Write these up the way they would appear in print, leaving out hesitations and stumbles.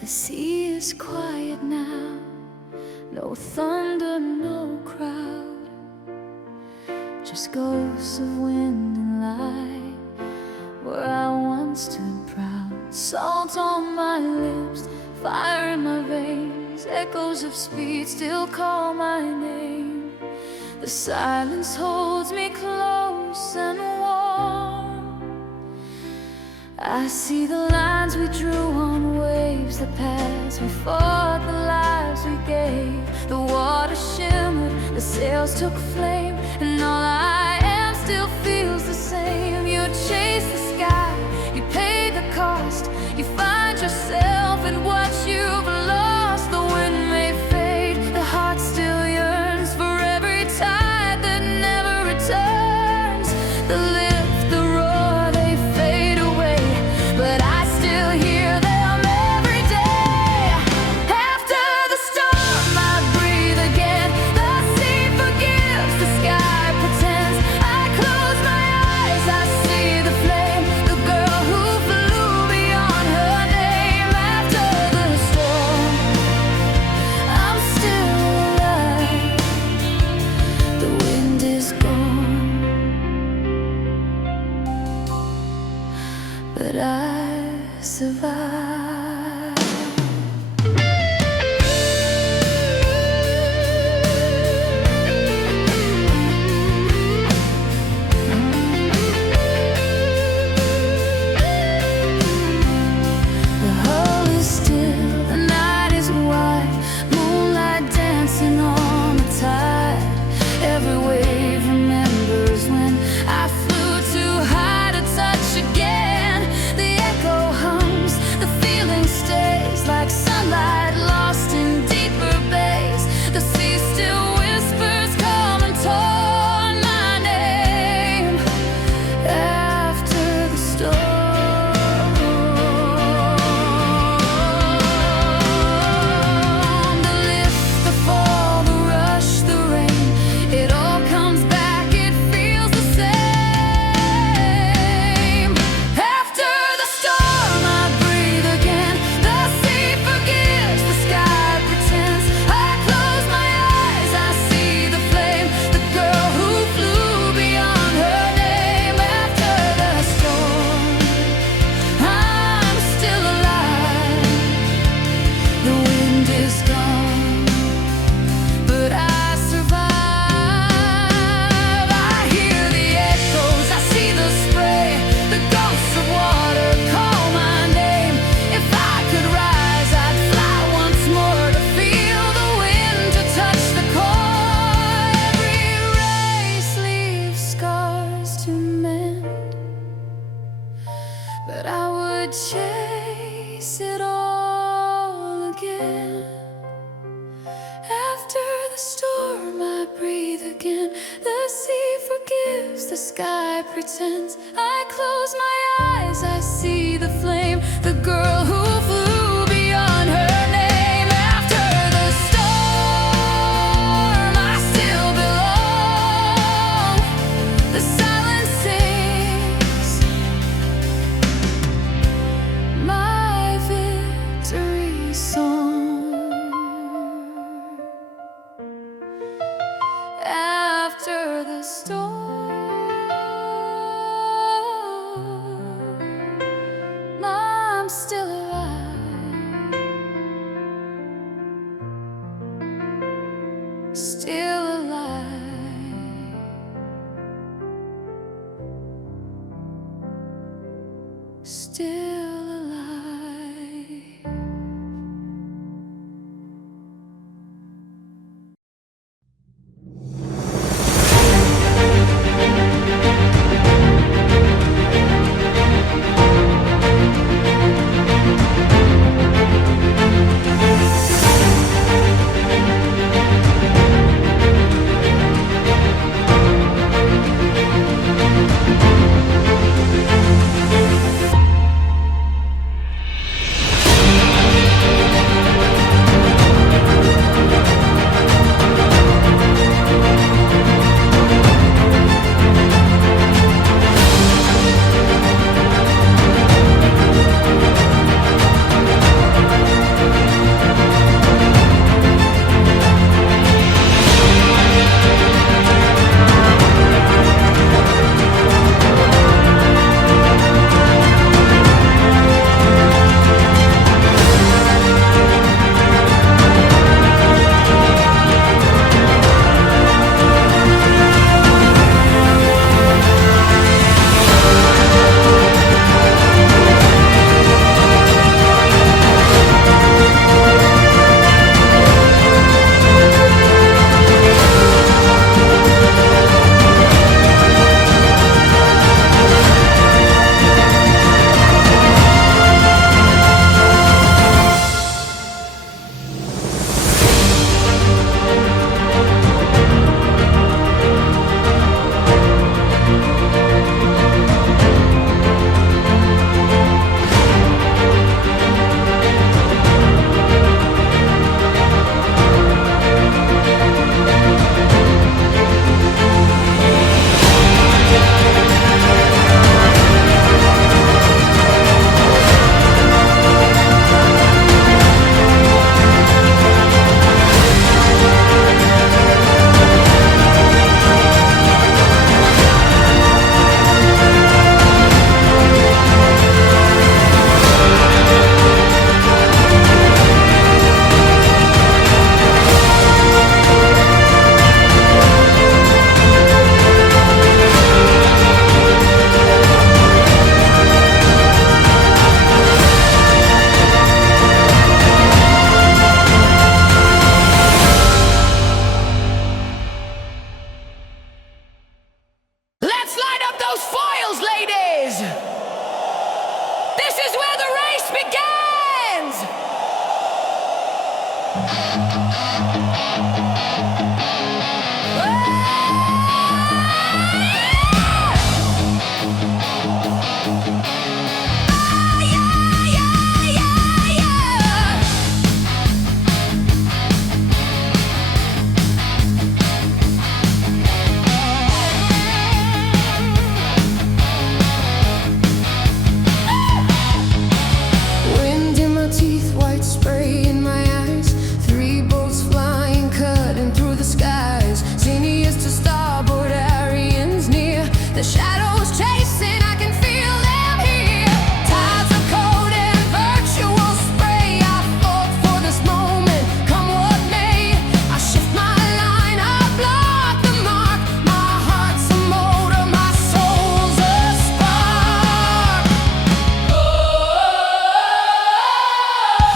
The sea is quiet now, no thunder, no crowd, just ghosts of wind and light where I once stood proud. Salt on my lips, fire in my veins, echoes of speed still call my name. The silence holds me close and warm. I see the lines we drew on waves that passed. We fought the lives we gave. The water shimmered, the sails took flame, and all I am still feels the same. You chase the sky, you pay the cost, you find yourself in what you've lost. The wind may fade, the heart still yearns for every tide that never returns. The lift, the roar, they fade away, but I still hear them every day. After the storm I breathe again. The sea forgives, the sky pretends. I close my eyes, I see the flame, the girl who flew beyond her name. After the storm, I'm still alive. The wind is gone, but I survive. The hull is still, the night is wide, moonlight dancing on the tide. Every wave remembers when I flew too high to touch again. The echo hums, the feeling stays like sunlight lost in deeper bays. The sea still whispers, come and call my name. After the storm, the lift, the fall, the rush, the rain, it all comes back, it feels the same. After the storm I breathe again. The sea forgives, the sky pretends. I close my eyes, I see the flame, the girl who flew beyond her name. After the storm, I'm still alive. The wind is gone, but I survive. I hear the echoes, I see the spray, the ghosts of water call my name. If I could rise, I'd fly once more to feel the wind, to touch the core. Every race leaves scars to mend, but I would chase it all again. After the storm I breathe again. The sea forgives, the sky pretends. I close my eyes, I see the flame, the girl who flew beyond her name. After the storm I still belong. The silence sings my victory song. After the storm, I'm still alive. Still alive. Still alive. The shadows chasing, I can feel them here. Tides of code and virtual spray. I fought for this moment, come what may. I shift my line, I block the mark. My heart's a motor, my soul's a spark.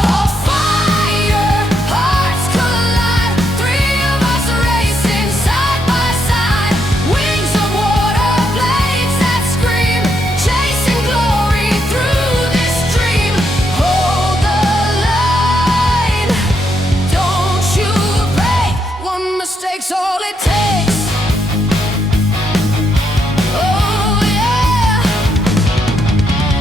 All fire, hearts collide. Three of us racing side by side. Wings of water, blades that scream, chasing glory through this dream. Hold the line, don't you break. One mistake's all it takes. Oh yeah.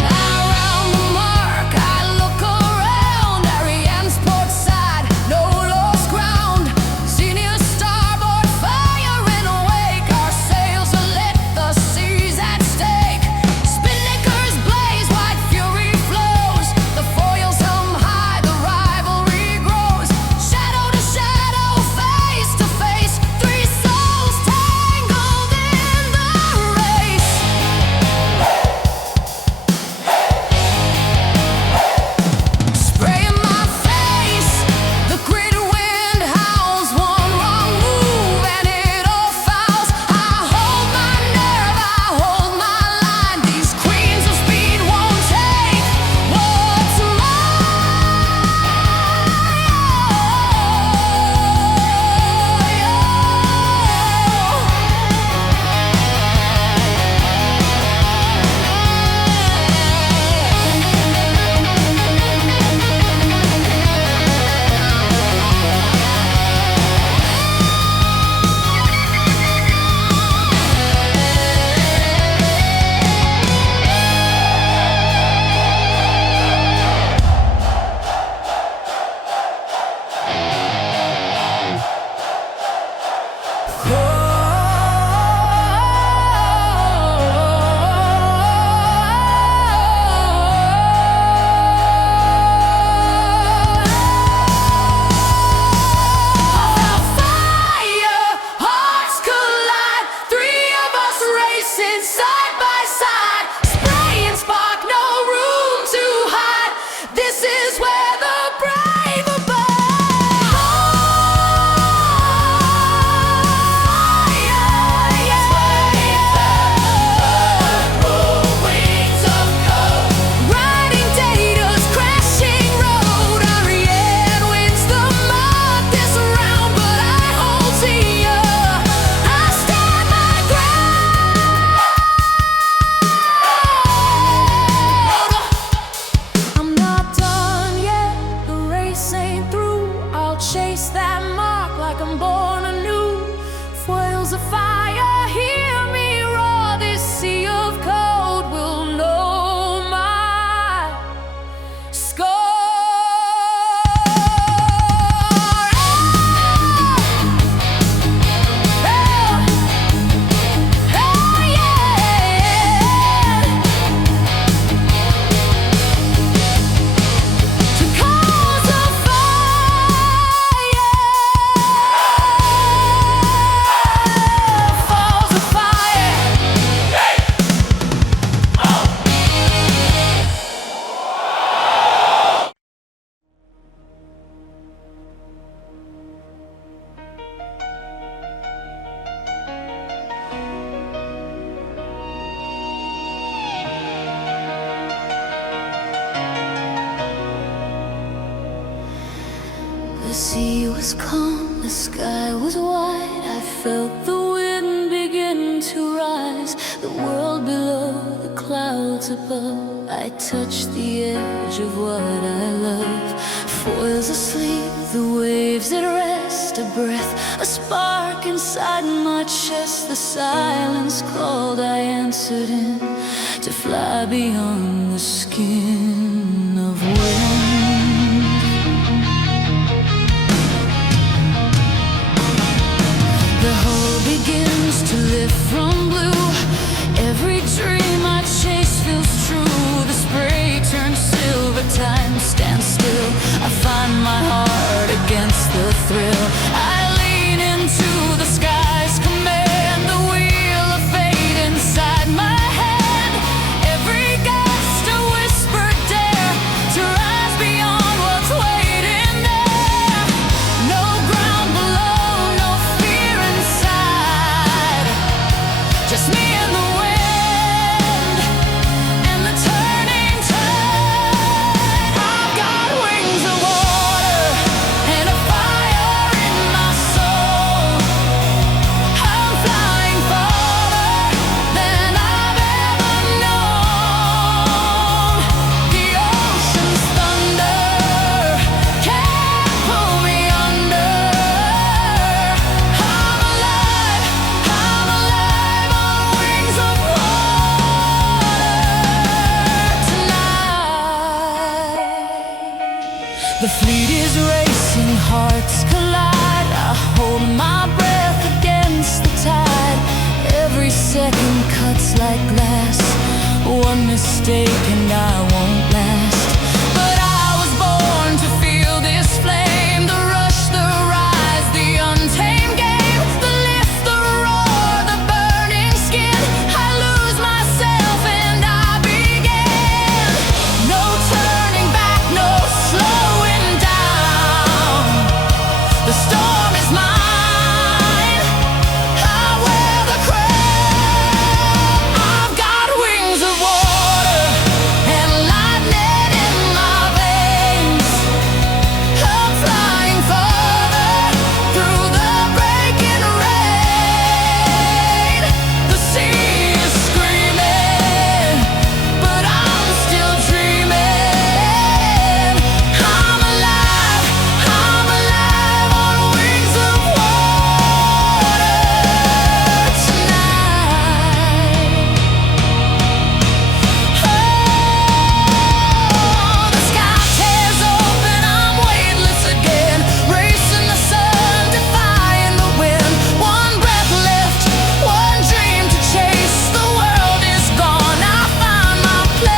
Around the mark, I look around. Ariane's port side, no lost ground. Senior starboard, fire in a wake. Our sails are lit, the seas at stake. Spinnakers blaze, white fury flows. The foils hum high, the rivalry grows. Shadow to shadow, face to face. Three souls tangled in the race. Spray in my face, the great wind howls. One wrong move and it all fouls. I hold my nerve, I hold my line. These queens of speed won't take what's side by side, spray and spark, no room to hide. This is where the brave abide. Wings of code, riding data's crashing road. Ariane wins the mark this round, but I hold to you. I stand my ground. I'm not done yet, the race ain't through. I'll chase that mark like I'm born anew. Foils of fire, hear me roar. This sea of cold will know my score. To cause a fire, falls of fire. The sea was calm, the sky was wide. I felt the wind begin to rise. The world below, the clouds above. I touched the edge of what I love. Foils asleep, the waves at rest. A breath, a spark inside my chest. The silence called, I answered in. To fly beyond the skin of wind. The hull begins to lift from blue. Every dream I chase feels true. The spray turns silver, time stands still. I find my heart against the thrill. I lean into the sky's command. The wheel of fate inside just me and the wind and the turning tide. I've got wings of water and a fire in my soul. I'm flying farther than I've ever known. The ocean's thunder can't pull me under. I'm alive on wings of water tonight. The fleet is racing, hearts collide. I hold my breath against the tide. Every second cuts like glass. One mistake and I won't last. But I was born to feel this flame. The rush, the rise, the untamed game. The lift, the roar, the burning skin. I lose myself and I begin. No turning back, no slowing down. The storm is mine. I wear the crown. I've got wings of water and lightning in my veins. I'm flying farther through the breaking rain. The sea is screaming, but I'm still dreaming. I'm alive on wings of water tonight. Oh, the sky tears open, I'm weightless again. Racing the sun, defying the wind. One breath left, one dream to chase. The world is gone, I found my place.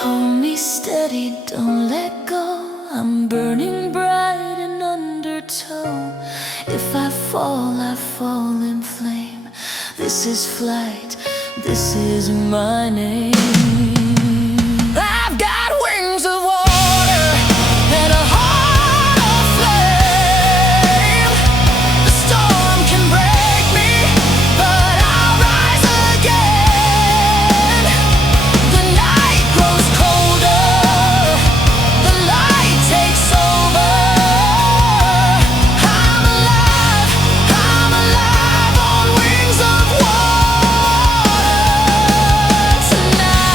Hold me steady, don't let go. I'm burning bright in undertow. If I fall in flame. This is flight, this is my name. I've got wings of water and a heart of flame. The storm can break me, but I'll rise again. The night grows colder, the light takes over. I'm alive on wings of water tonight.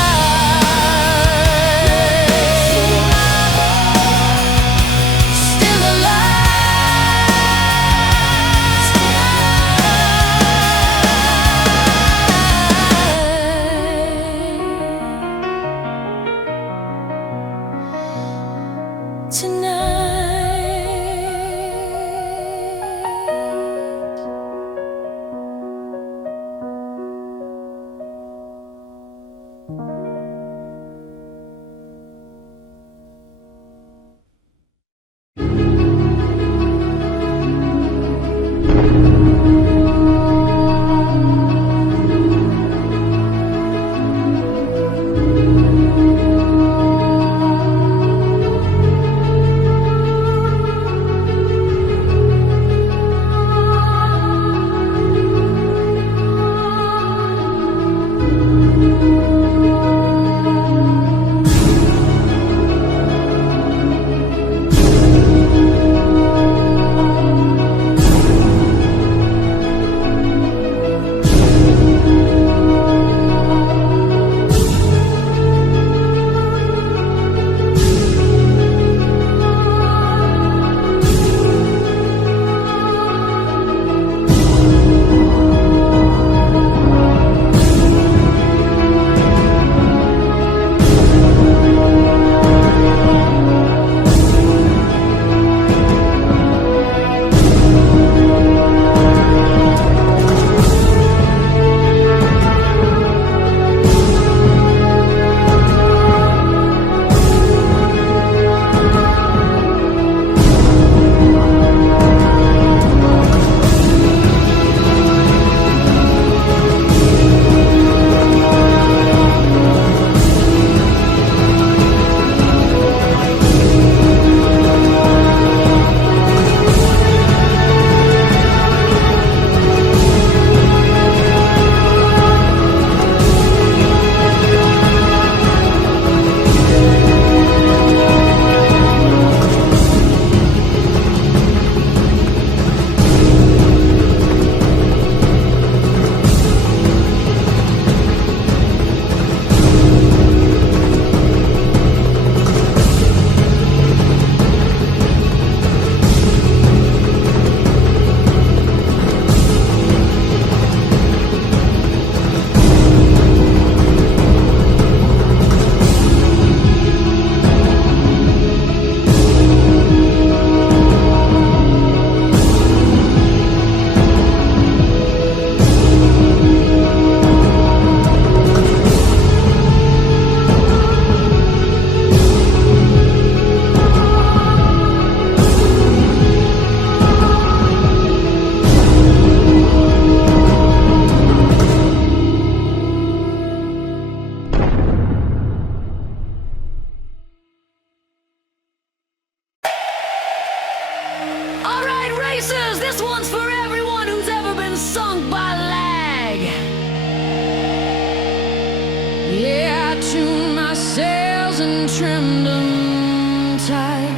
Yeah, I tuned my sails and trimmed them tight.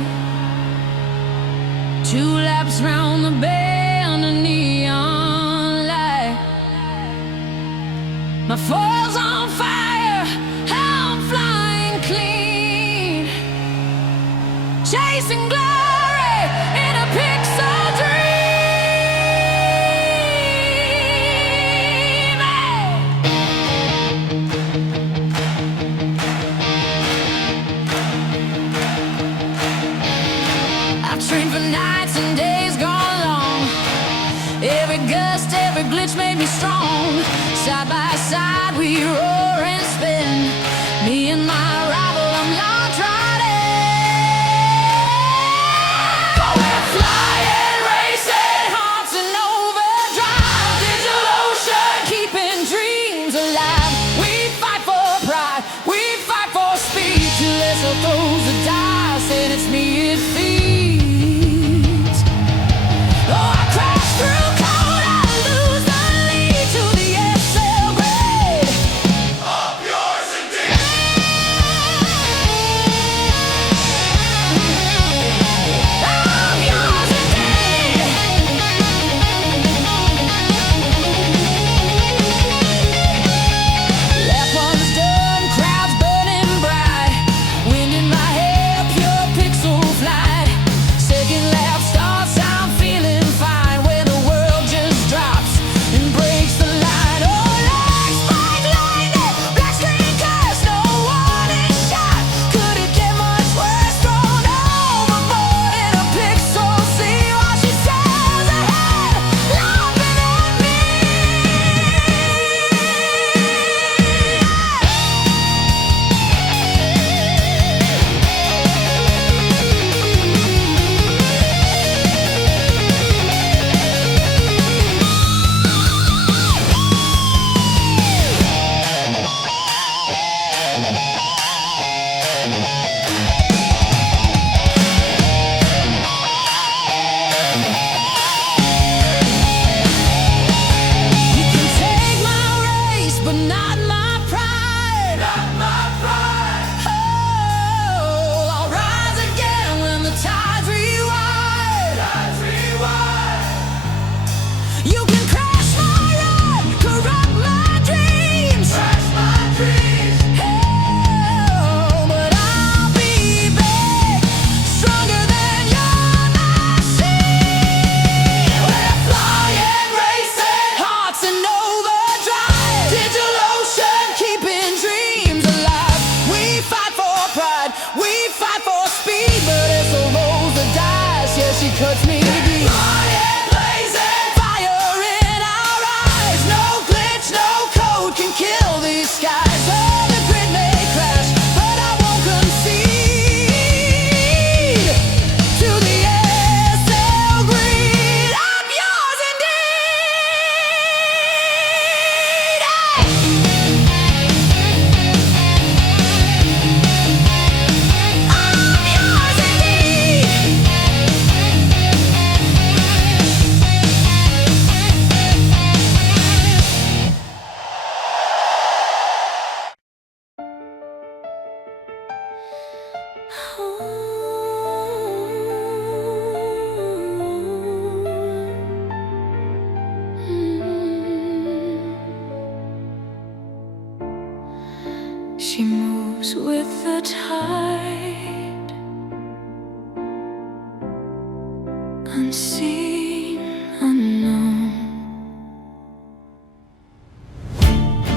2 laps round the bay on a neon light. My foil's on fire, I'm flying clean, chasing glory in a pixel dream. I've trained for nights and days gone long. Every gust, every glitch made me strong. Side by side we roar and spin. Me and my rival, I'm long trotting. But we're flying, racing, hearts in overdrive. Digital ocean, keeping dreams alive. We fight for pride, we fight for speed. Till lesser throws the dice and it's me it feeds. Oh, I crash through cold, I lose the lead to the SL grade. Up yours indeed. Up yours indeed. Lap one's done, crowds burning bright. Wind in my hair, pure pixel flight. Second lap starts, I'm feeling fine. When the world just drops and breaks the line. Oh, legs spike lightning, black screen curse, no warning shot. Could it get much worse? Thrown overboard in a pixel sea while she sails ahead, laughing at me. You can take my race, but not my pride. Not my pride. Oh, I'll rise again when the tides rewind. Tides rewind. You can crash my run, corrupt my dreams. Crash my dreams. Oh, but I'll be back, stronger than your machine. We're flying, racing, hearts in overdrive. Digital ocean, keeping dreams alive. We fight for pride, we fight for speed. But Ethel rolls the dice, yeah, she cuts me deep. Flying, blazing, fire in our eyes. No glitch, no code can kill these skies. Oh, the grid may crash, but I won't concede to the SL green. I'm yours indeed. I'm yours indeed. She moves with the tide, unseen, unknown.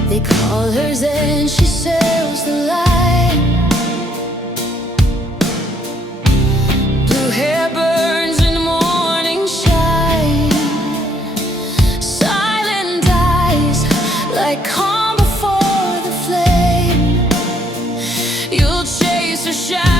They call her Zen, she sails the line. Blue hair burns in the morning shine. Silent eyes like calm before the flame. You'll chase her shadow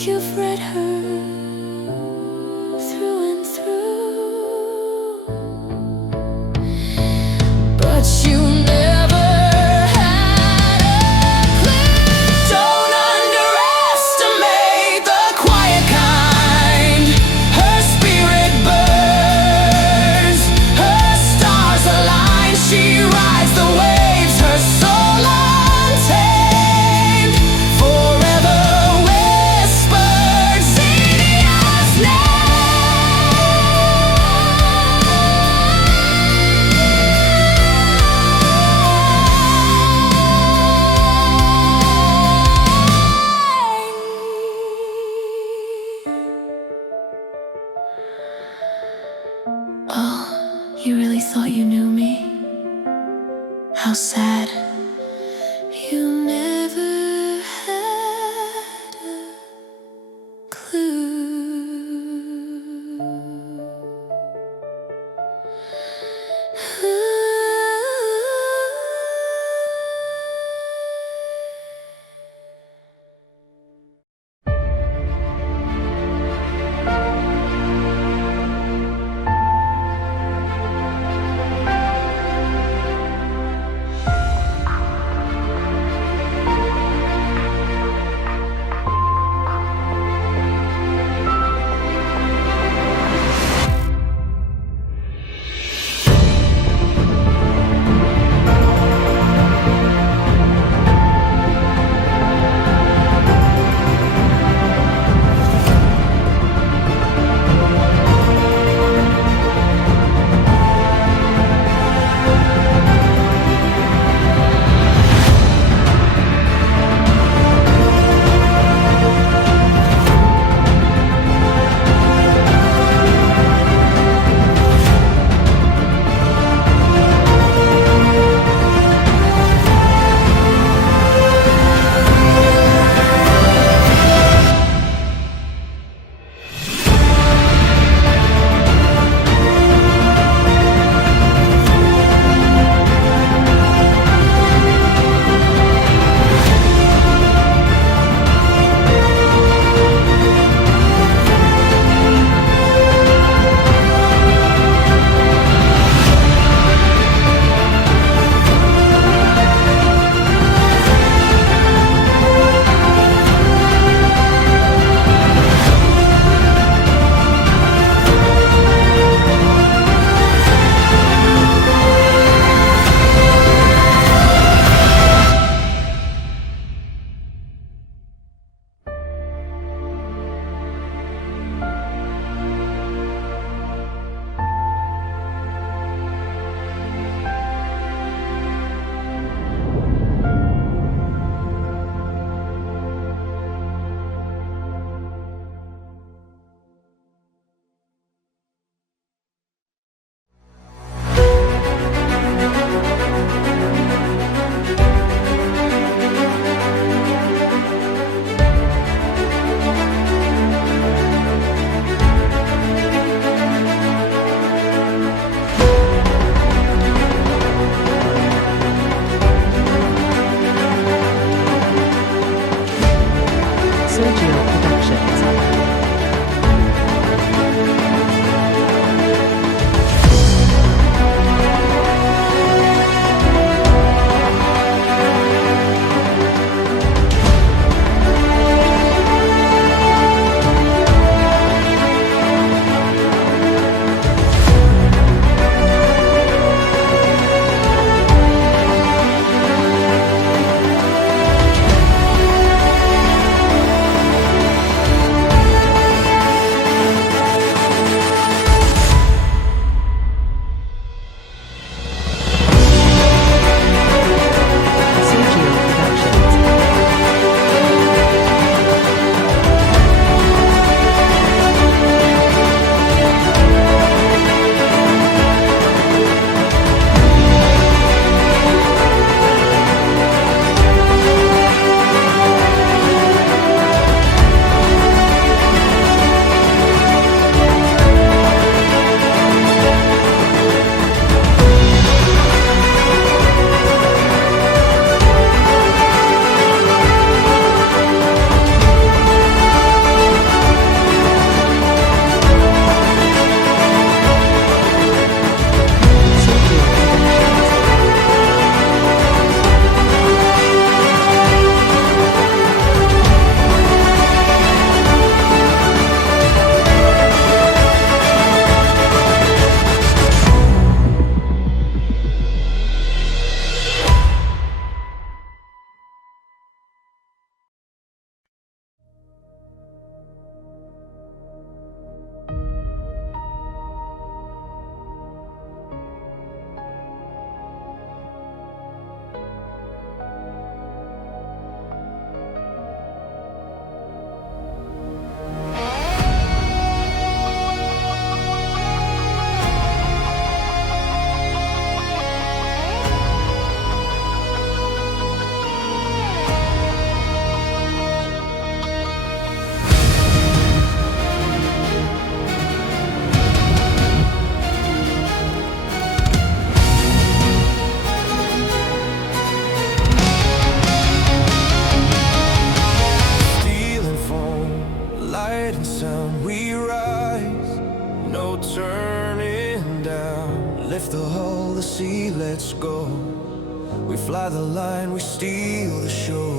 think you've read her through and through, but you never had a clue. Don't underestimate the quiet kind. Her spirit burns, her stars align. She rides the waves, her soul untamed, forever whispered Xenia's name. Oh, you really thought you knew me? How sad. You never had a clue. sea lets go. We fly the line, we steal the show.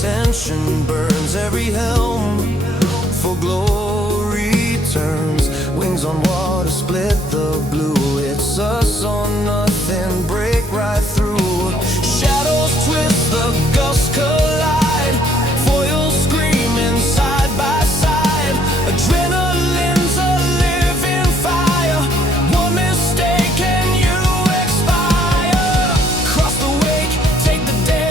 Tension burns every helm, for glory turns. Wings on water split the blue. It's us or nothing, break right through. Shadows twist, the gusts collide. Foils screaming side by side. Adrenaline's a living fire. One mistake and you expire. Cross the wake, take the dare.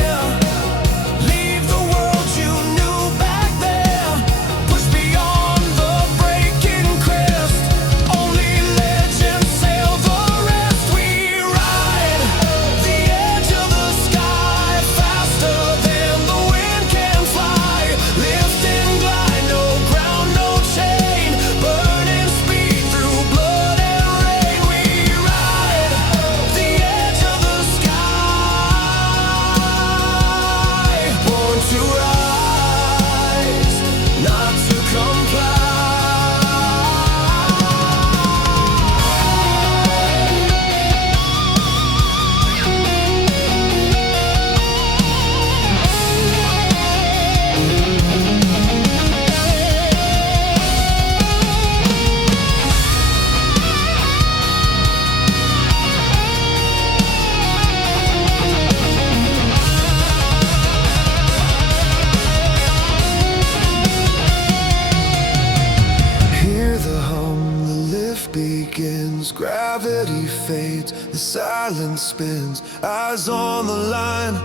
Begins, gravity fades, the silence spins. Eyes on the line,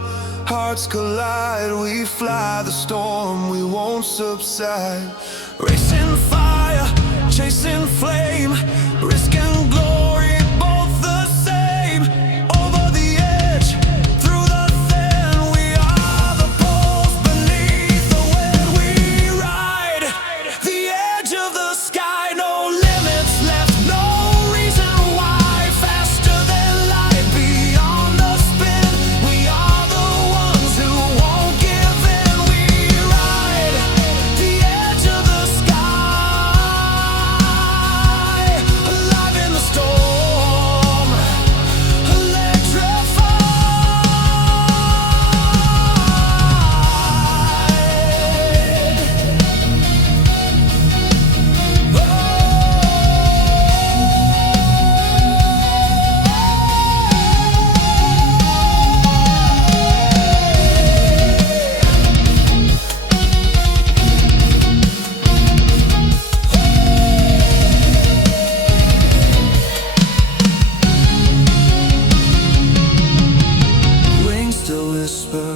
hearts collide. We fly the storm, we won't subside. Racing fire, chasing flame, risking glory, both the same. Over the edge, through the thin, we are the poles beneath the wind. We ride the edge of the sky, no limits left.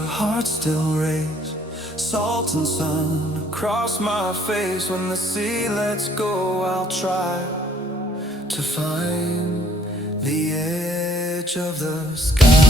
Heart still raise, salt and sun across my face. When the sea lets go, I'll try to find the edge of the sky.